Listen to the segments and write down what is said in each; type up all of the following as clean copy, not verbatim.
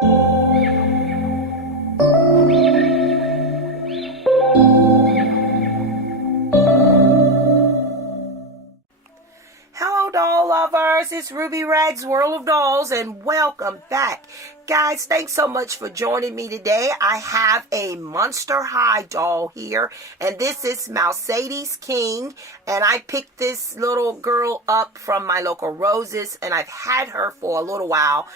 Hello doll lovers, it's Ruby Rag's World of Dolls and welcome back. Guys, thanks so much for joining me today. I have a Monster High doll here and this is Mouscedes King, and I picked this little girl up from my local Roses and I've had her for a little while.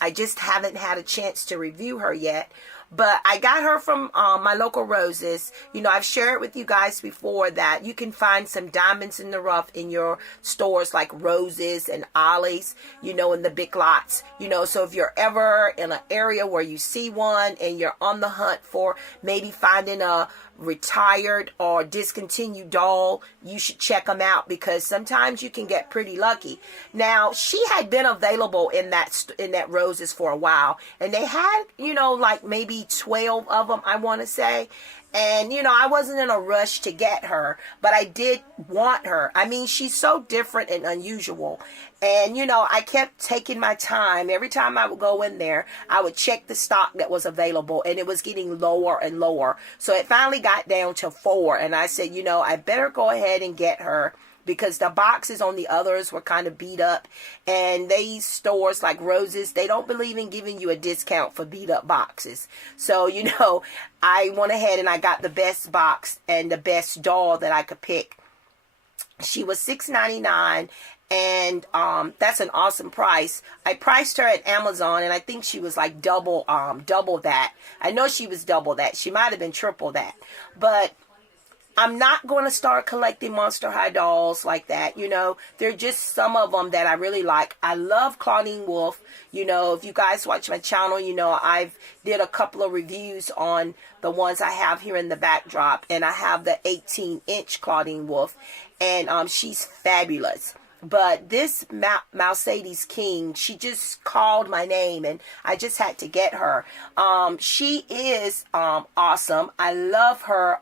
I just haven't had a chance to review her yet. But I got her from my local Roses. You know, I've shared with you guys before that you can find some diamonds in the rough in your stores like Roses and Ollie's, you know, in the big lots. You know, so if you're ever in an area where you see one and you're on the hunt for maybe finding a retired or discontinued doll, you should check them out because sometimes you can get pretty lucky. Now, she had been available in that Roses for a while, and they had, you know, like maybe 12 of them, I want to say. And, you know, I wasn't in a rush to get her, but I did want her. I mean, she's so different and unusual. And, you know, I kept taking my time. Every time I would go in there, I would check the stock that was available, and it was getting lower and lower. So it finally got down to 4, and I said, you know, I better go ahead and get her, because the boxes on the others were kind of beat up, and these stores like Roses, they don't believe in giving you a discount for beat up boxes. So, you know, I went ahead and I got the best box and the best doll that I could pick. She was $6.99, and that's an awesome price. I priced her at Amazon, and I think she was like double that. I know she was double that. She might have been triple that, but I'm not going to start collecting Monster High dolls like that, you know. They're just some of them that I really like. I love Claudine Wolf. You know, if you guys watch my channel, you know, I've did a couple of reviews on the ones I have here in the backdrop. And I have the 18-inch Claudine Wolf, and she's fabulous. But this Mouscedes King, she just called my name, and I just had to get her. She is awesome. I love her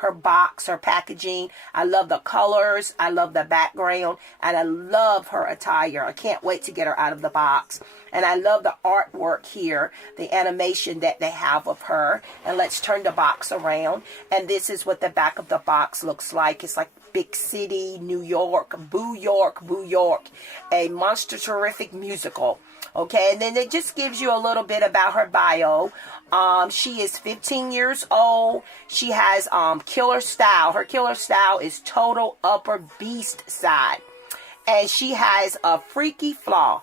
her box, her packaging. I love the colors. I love the background, and I love her attire. I can't wait to get her out of the box. And I love the artwork here, the animation that they have of her. And let's turn the box around. And this is what the back of the box looks like. It's like big city, New York, Boo York, Boo York, a Monster Terrific musical. Okay, and then it just gives you a little bit about her bio. She is 15 years old. She has killer style. Her killer style is total upper beast side. And she has a freaky flaw.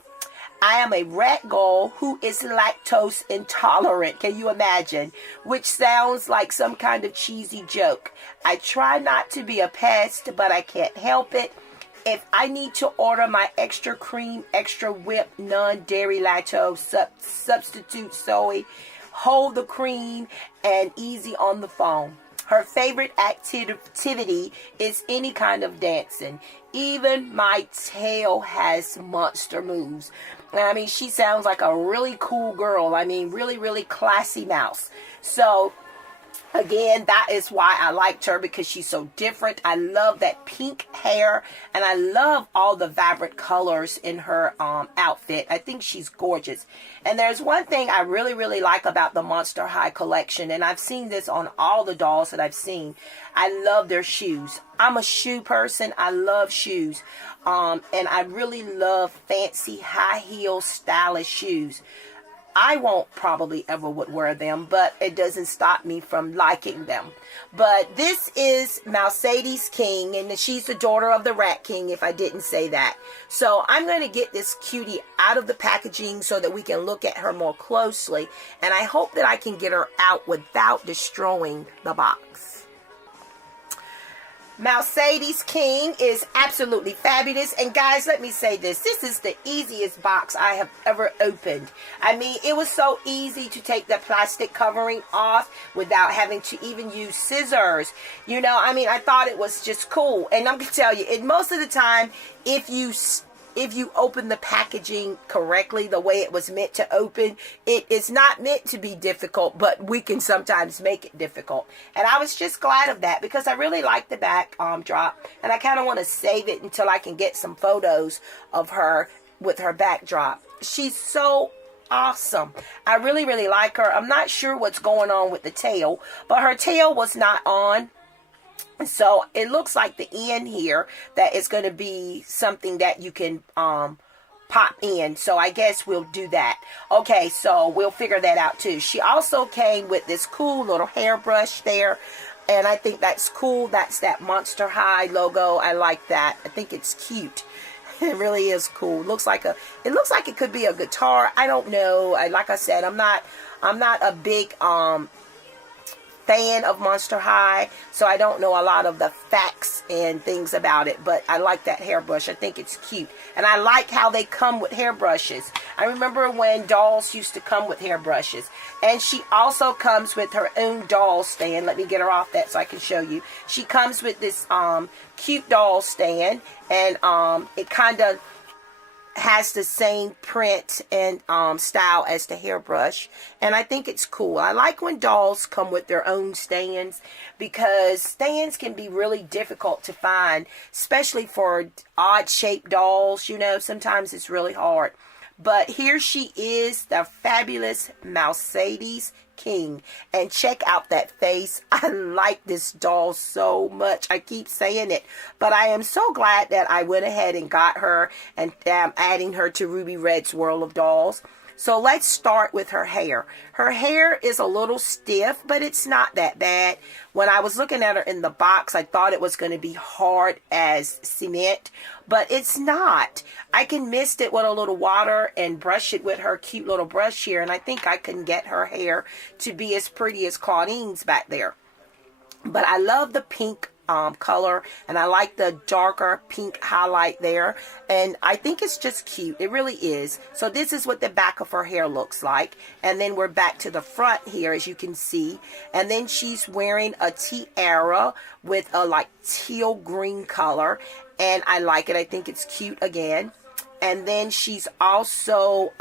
I am a rat girl who is lactose intolerant. Can you imagine? Which sounds like some kind of cheesy joke. I try not to be a pest, but I can't help it. If I need to order my extra cream, extra whip, non-dairy lactose, substitute soy, hold the cream, and easy on the phone. Her favorite activity is any kind of dancing. Even my tail has monster moves. I mean, she sounds like a really cool girl. I mean, really, really classy mouse. So, again, that is why I liked her, because she's so different. I love that pink hair, and I love all the vibrant colors in her outfit. I think she's gorgeous. And there's one thing I really, really like about the Monster High collection, and I've seen this on all the dolls that I've seen. I love their shoes. I'm a shoe person. I love shoes. And I really love fancy, high heel, stylish shoes. I won't probably ever would wear them, but it doesn't stop me from liking them. But this is Mouscedes King, and she's the daughter of the Rat King, if I didn't say that. So I'm going to get this cutie out of the packaging so that we can look at her more closely. And I hope that I can get her out without destroying the box. Mouscedes King is absolutely fabulous. And guys, let me say this. This is the easiest box I have ever opened. I mean, it was so easy to take the plastic covering off without having to even use scissors. You know, I mean, I thought it was just cool. And I'm going to tell you, most of the time, if you open the packaging correctly, the way it was meant to open, it is not meant to be difficult, but we can sometimes make it difficult. And I was just glad of that, because I really like the back drop, and I kind of want to save it until I can get some photos of her with her backdrop. She's so awesome. I really, really like her. I'm not sure what's going on with the tail, but her tail was not on. So it looks like the end here that is going to be something that you can pop in. So I guess we'll do that. Okay, so we'll figure that out too. She also came with this cool little hairbrush there. And I think that's cool. That's that Monster High logo. I like that. I think it's cute. It really is cool. It looks like it could be a guitar. I don't know. Like I said, I'm not a big fan of Monster High, so I don't know a lot of the facts and things about it, but I like that hairbrush. I think it's cute, and I like how they come with hairbrushes. I remember when dolls used to come with hairbrushes, and she also comes with her own doll stand. Let me get her off that so I can show you. She comes with this cute doll stand, and it kind of has the same print and style as the hairbrush, and I think it's cool. I like when dolls come with their own stands, because stands can be really difficult to find, especially for odd shaped dolls. You know, sometimes it's really hard. But here she is, the fabulous Mouscedes King. And check out that face. I like this doll so much. I keep saying it. But I am so glad that I went ahead and got her and am adding her to Ruby Red's World of Dolls. So let's start with her hair. Her hair is a little stiff, but it's not that bad. When I was looking at her in the box, I thought it was going to be hard as cement, but it's not. I can mist it with a little water and brush it with her cute little brush here, and I think I can get her hair to be as pretty as Claudine's back there. But I love the pink color, and I like the darker pink highlight there, and I think it's just cute. It really is. So this is what the back of her hair looks like, and then we're back to the front here, as you can see, and then she's wearing a tiara with a like teal green color, and I like it. I think it's cute again. And then she's also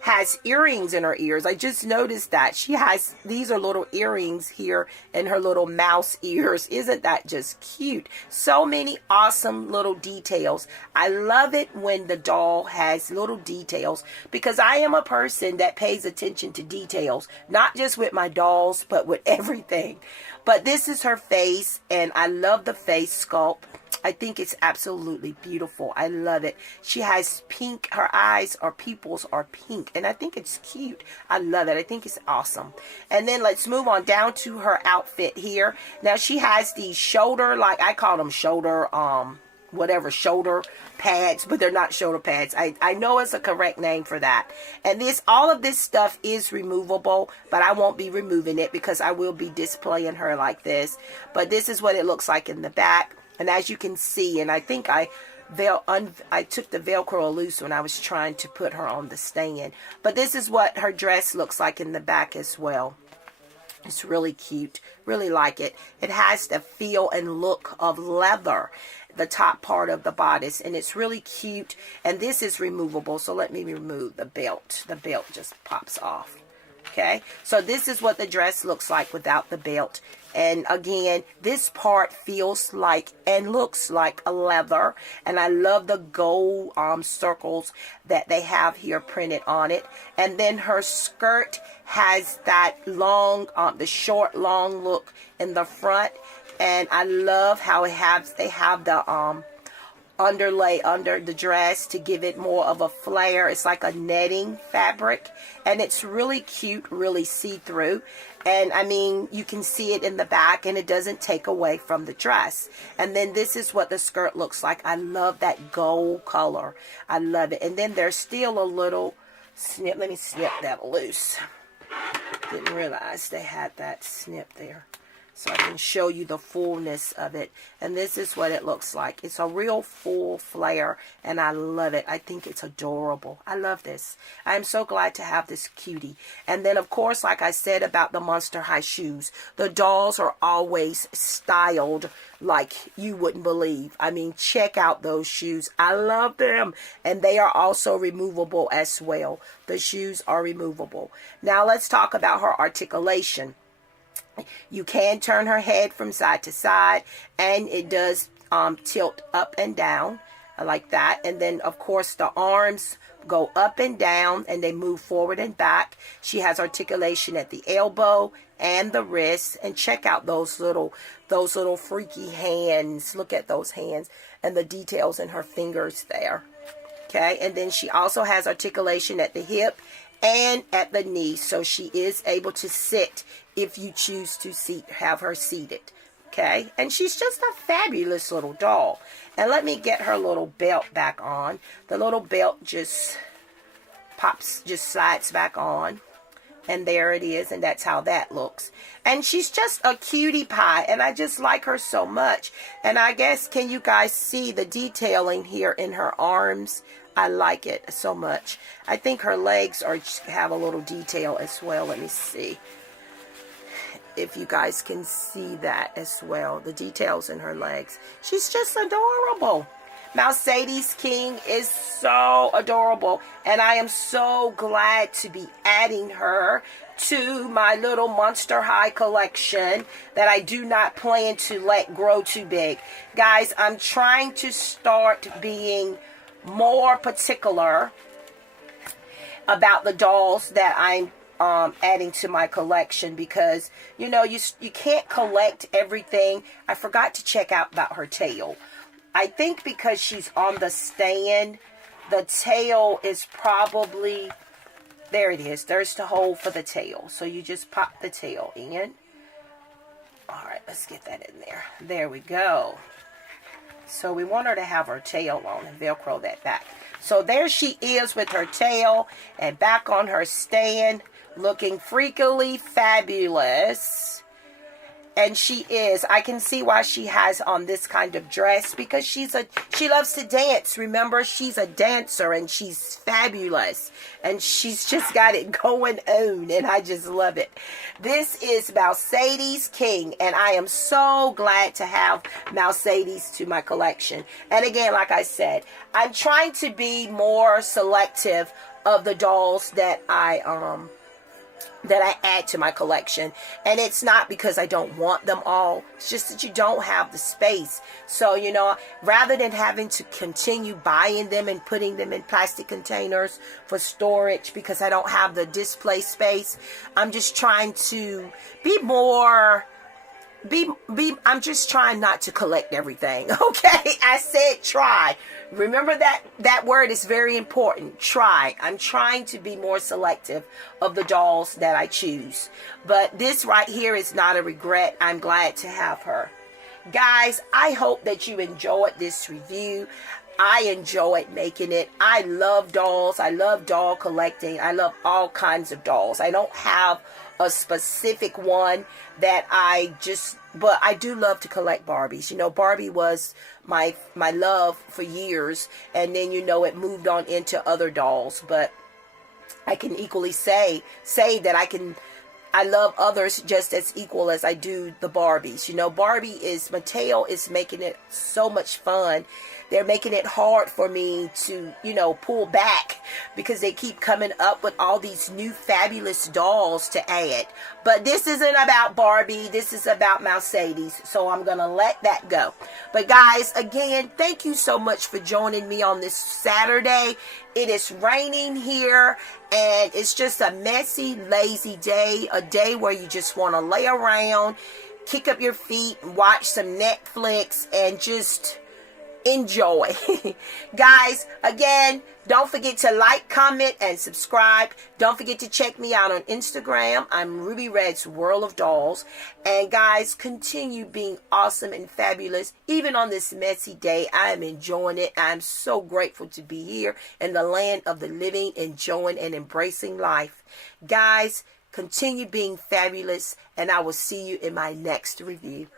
has earrings in her ears. I just noticed that she has, these are little earrings here in her little mouse ears. Isn't that just cute? So many awesome little details. I love it when the doll has little details, because I am a person that pays attention to details, not just with my dolls, but with everything. But this is her face, and I love the face sculpt. I think it's absolutely beautiful. I love it. She has pink. Her eyes or pupils are pink, and I think it's cute. I love it. I think it's awesome. And then let's move on down to her outfit here. Now she has these shoulder, like I call them shoulder, whatever, shoulder pads, but they're not shoulder pads. I know it's a correct name for that. And all of this stuff is removable, but I won't be removing it because I will be displaying her like this. But this is what it looks like in the back. And as you can see, and I think I took the Velcro loose when I was trying to put her on the stand. But this is what her dress looks like in the back as well. It's really cute. Really like it. It has the feel and look of leather, the top part of the bodice, and it's really cute. And this is removable, so let me remove the belt. The belt just pops off. Okay, so this is what the dress looks like without the belt. And again, this part feels like and looks like a leather. And I love the gold circles that they have here printed on it. And then her skirt has that long, the short, long look in the front. And I love how they have the underlay under the dress to give it more of a flare. It's like a netting fabric, and it's really cute, really see-through. And I mean, you can see it in the back, and it doesn't take away from the dress. And then this is what the skirt looks like. I love that gold color. I love it. And then there's still a little snip. Let me snip that loose. Didn't realize they had that snip there, so I can show you the fullness of it. And this is what it looks like. It's a real full flare, and I love it. I think it's adorable. I love this. I am so glad to have this cutie. And then, of course, like I said about the Monster High shoes, the dolls are always styled like you wouldn't believe. I mean, check out those shoes. I love them. And they are also removable as well. The shoes are removable. Now, let's talk about her articulation. You can turn her head from side to side, and it does tilt up and down like that. And then, of course, the arms go up and down, and they move forward and back. She has articulation at the elbow and the wrist. And check out those little freaky hands. Look at those hands and the details in her fingers there. Okay, and then she also has articulation at the hip and at the knee, so she is able to sit if you choose to have her seated. Okay, and she's just a fabulous little doll. And let me get her little belt back on. The little belt just slides back on. And there it is, and that's how that looks. And she's just a cutie pie, and I just like her so much. And I guess, can you guys see the detailing here in her arms? I like it so much. I think her legs have a little detail as well. Let me see if you guys can see that as well. The details in her legs. She's just adorable. Mouscedes King is so adorable, and I am so glad to be adding her to my little Monster High collection that I do not plan to let grow too big. Guys, I'm trying to start being more particular about the dolls that I'm adding to my collection, because you know you can't collect everything. I forgot to check out about her tail. I think because she's on the stand, the tail is probably, there it is. There's the hole for the tail. So you just pop the tail in. All right, let's get that in there. There we go. So we want her to have her tail on and Velcro that back. So there she is with her tail and back on her stand, looking freakily fabulous. And she is. I can see why she has on this kind of dress, because she loves to dance. Remember, she's a dancer and she's fabulous. And she's just got it going on, and I just love it. This is Mouscedes King, and I am so glad to have Mouscedes to my collection. And again, like I said, I'm trying to be more selective of the dolls that I add to my collection. And it's not because I don't want them all. It's just that you don't have the space. So, you know, rather than having to continue buying them and putting them in plastic containers for storage because I don't have the display space, I'm just trying to be more... I'm just trying not to collect everything. Okay, I said try. Remember that word is very important. Try. I'm trying to be more selective of the dolls that I choose. But this right here is not a regret. I'm glad to have her. Guys, I hope that you enjoyed this review. I enjoyed making it. I love dolls. I love doll collecting. I love all kinds of dolls. I don't have a specific one that but I do love to collect Barbies. You know, Barbie was my love for years, and then, you know, it moved on into other dolls. But I can equally say that I love others just as equal as I do the Barbies. You know, Mattel is making it so much fun. They're making it hard for me to, you know, pull back because they keep coming up with all these new fabulous dolls to add. But this isn't about Barbie. This is about Mouscedes. So I'm going to let that go. But guys, again, thank you so much for joining me on this Saturday. It is raining here, and it's just a messy, lazy day. A day where you just want to lay around, kick up your feet, watch some Netflix, and just enjoy. Guys, again, don't forget to like, comment, and subscribe. Don't forget to check me out on Instagram. I'm Ruby Red's World of Dolls. And guys, continue being awesome and fabulous. Even on this messy day, I am enjoying it. I'm so grateful to be here in the land of the living, enjoying and embracing life. Guys, continue being fabulous, and I will see you in my next review.